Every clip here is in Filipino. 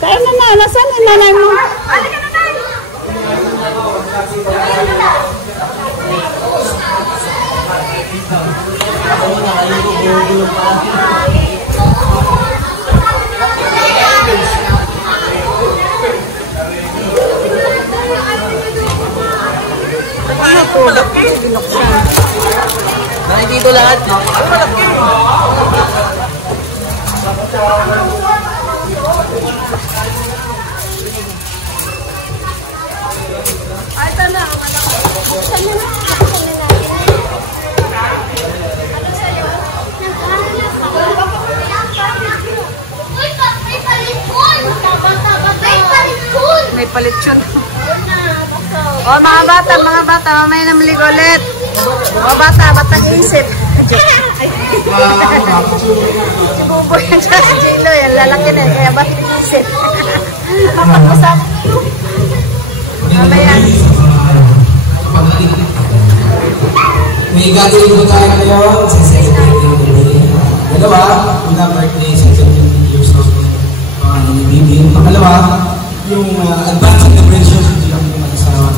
Tayo na na, nasaan yung nanay mo? Halika na tayo! Ano po? Binuksan. Dahil dito lahat. Ay, ito na. Saan na natin? Ano sa'yo? May palit yun. O mga bata, mamaya namlig ulit. O batang isip. Si Buboy yan siya, si J-Lo, yan lalaki na, kaya batang isip. Mapag-usap. Mamaya. May gagawin ko tayo ngayon sa celebrate yung birthday. Dalawa, una birthday sa 17 years old ni Bibi. Yung pangalawa, yung advance celebration sa Diyan ng mag-asawa.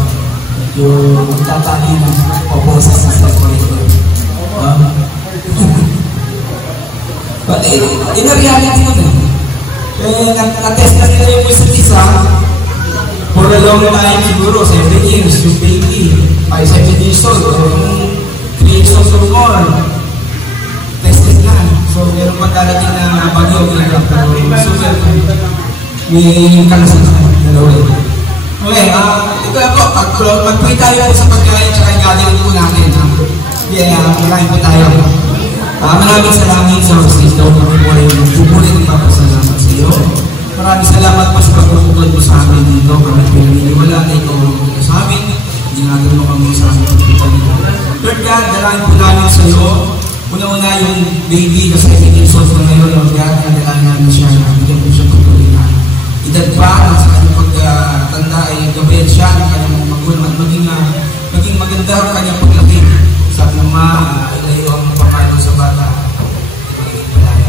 Yung magtatagi ng paboses sa celebrate. But in reality naman, na-test na nila yung isa't isa for a long time siguro, 7 years, yung baby, 5-7 years old, 3 years old or more, tested na. So, meron pa darating na bagyo, pero super, may kalasan sa dalawa. Okay, ito ako, mag-pray tayo po sa pagkain at gagawin po natin. Maraming po tayo. Maraming salamat sa hostage daw ng buhay ng bubulit ng papasalamat sa iyo. Maraming salamat po sa pagpupulad mo sa amin dito. Kami pinaniniwala na ikaw ang sa amin. Hindi natin mo kami sa amin pagpupulad. Lord God, dalangin po namin sa iyo. Una-una yung baby na 7 years old na ngayon, Lord God, dalangin namin siya na bigyan po siya pagpulad na. Edad pa na sa kanyang pagtanda ay gabayan siya ng kanyang magulang at maging maganda ang kanyang paglaki. Sabi ng ilayo ang papalo sa bata. Magiging malaya.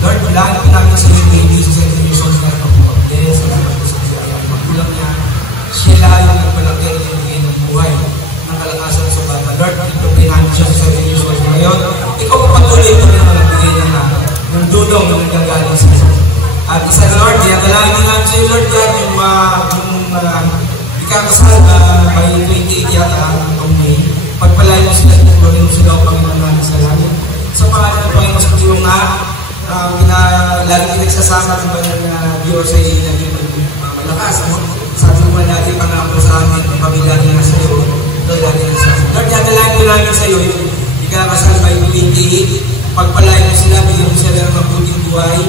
Lord, dalangin po namin sa iyo baby sa 7 years old na pagpupulad. Salamat po sa kanyang magulang niya. Siya yung nagpalaki ng bigay ng buhay ng kalakasan sa bata. Lord, ipagpay namin siya sa 7 years old ngayon. Ikaw po patuloy po rin ang nagbigay ng dudong ng nagagaling sa iyo. At isa na Lord, kaya dalangin namin sa iyo Lord God yung ikakasal by 28 yata ang May. Pagpalayo sila, ituloy mo sila ang Panginoon namin sa langit. Sa pangalan ng Panginoon sa Diyong lagi pinagsasama ng kanyang Diyos ay naging malakas. Sabi mo lagi pangako sa amin, ang pamilya nila sa iyo. Lord, lagi na sa iyo. Lord, dalangin ko namin sa iyo, ikakasal by 28. Pagpalayo mo sila, bigyan mo sila ng mabuting buhay.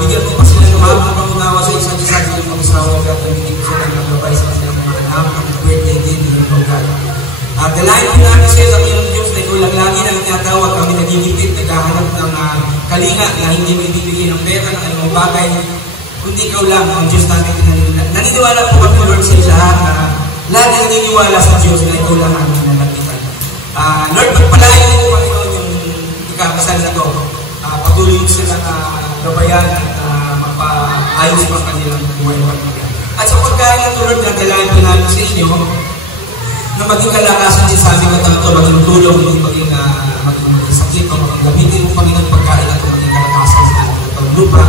Bigyan mo pa sila ng mahabang pangunawa sa isa't isa ng mag-asawa at bigyan mo sila ng gabay sa kanilang mga anak at birthday din ng pagkain. Dalangin ko namin sa iyo ang iyong Diyos na ikaw lang lagi na tinatawag kami nagigipit, naghahanap ng kalinga na hindi mo ibibigay ng pera ng anumang bagay, kundi ikaw lang ang Diyos natin pinaniniwala. Naniniwala po kami Lord sa lahat na lahat na naniniwala sa Diyos na ikaw lang ang nalagpitan. Lord, pagpalayo mo Panginoon yung ikakasal na ito. Patuloy mo sila gabayan at mapaayos pa kanilang buhay. At sa pagkain na tulad na dalangin po namin sa inyo, na maging kalakasan din sa aming katanto, maging tulong, maging sakit, maging gamitin mo Panginoon pagkain at maging kalakasan sa aming lupa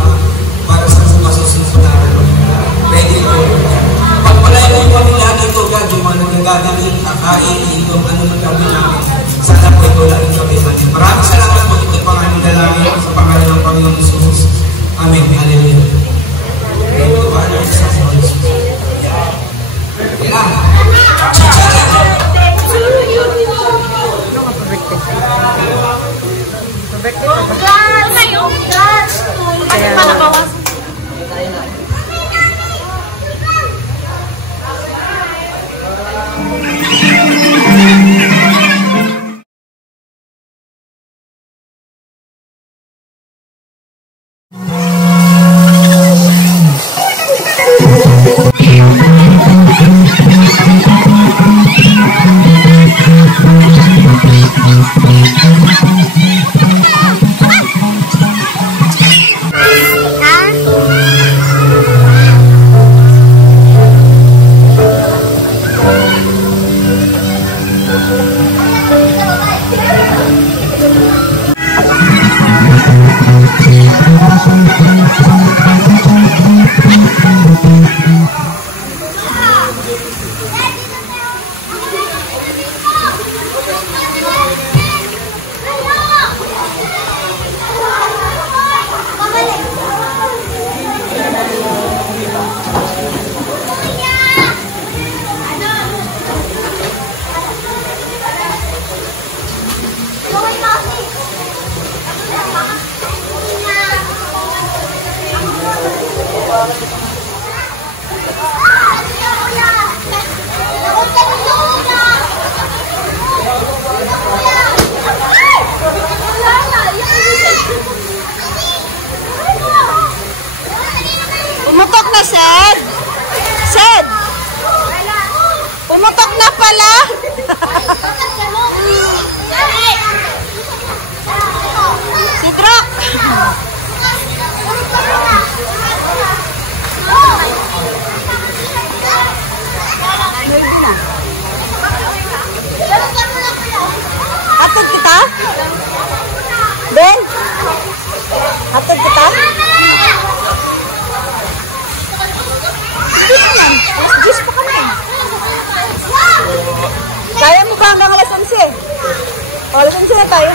para sa masusunod natin. Ready po. Pagpalayo mo kami lahat ito, God, yung mga nagagaling, kakain, inom, ano man gawin namin. Sana po ito lang yung gawin natin. Maraming salamat po ito pangalan dalangin sa pangalan ng Panginoon Jesus. Amen. Hallelujah. Thank you, Father. Pumutok na, Sed. Sed. Pumutok na pala. Si Drok. Hatid kita? Ben? Hatid kita? Alas 10 pa kami. Kaya mo ba hanggang alas 11? O, alas 11 na tayo.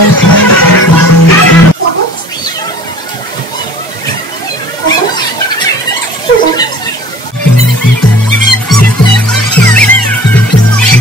Panginoon.